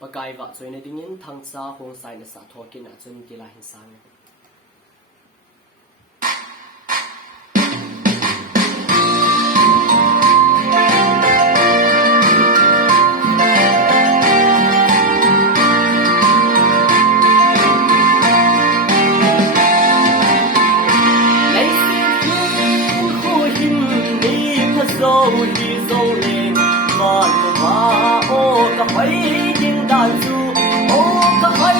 pakai wa choi na dingin thang sa hong sai na sa thokin a chun kila hin sang dâu đi dâu lên còn mà ô cả mấy những đàn du ô cả mấy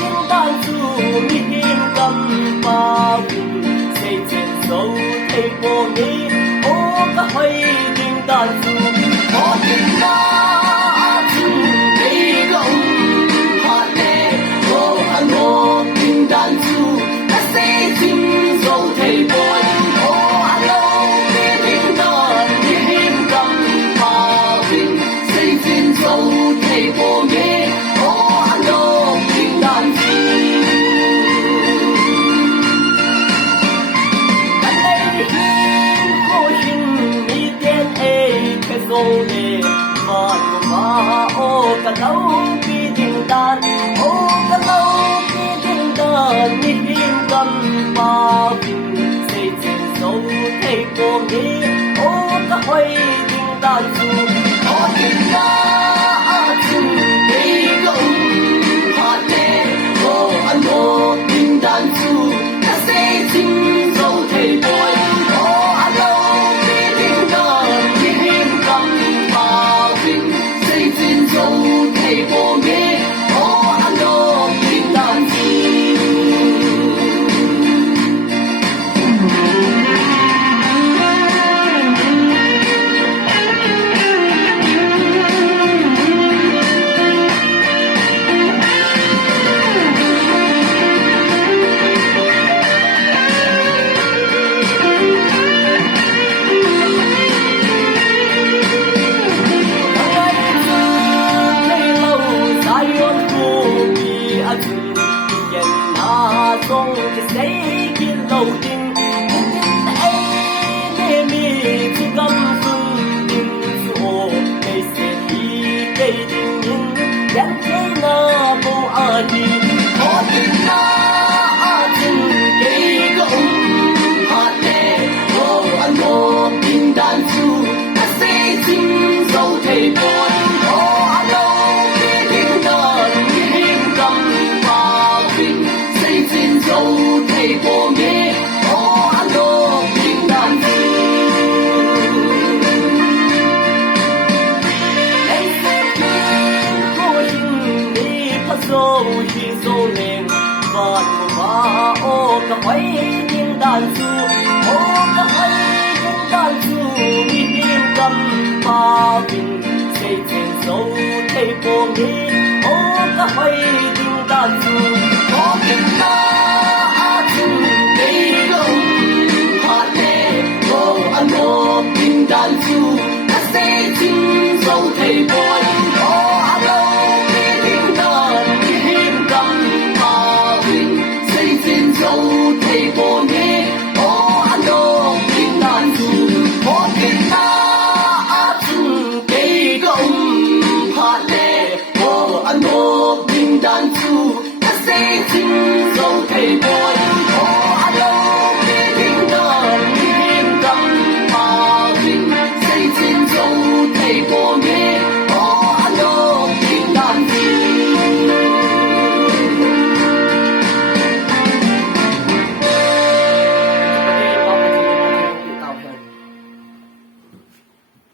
những đàn du mi hiên cầm ba vùng xây trên dâu thấy vô nghĩ ô cả mấy những đàn du có tiếng na chung đi gồng hạt lệ ô anh ô những đàn du đã xây trên dâu thấy vô vô nghĩa ô anh đâu tình đàn gì anh đây hiên cô hiên mi tiên ấy cái dâu nè mà ô cả lâu bi tình đàn ô cả lâu bi tình đàn mi hiên cầm ba bình xây trên dâu thấy vô nghĩa ô cả hoài tình đàn dù có tình đàn Ô tình đàn du đã xây chính dâu thầy bồi ô anh lâu đi tình đàn đi hiên cầm ba bình xây chính dâu thầy bồi nghe ô anh lâu tình đàn du trong cái giấy kia lâu tình ấy để mi chỉ cầm phương tình dù cây sẽ đi cây tình nhưng chẳng thế nào vô ai có tình na tình cây gồng hạt lệ ô anh ô tình đàn du đã xây chính dâu thầy bồi ô anh ô tình đàn hiên cầm ba bình xây chính dâu thầy vô nghĩa ô anh ô tình đàn du anh sẽ tin cô hình đi phát dâu khi dâu lên và mà ô cả mấy tình đàn du ô cả mấy tình đàn du mi hiên cầm ba bình xây trên dâu thầy vô nghĩa ô cả mấy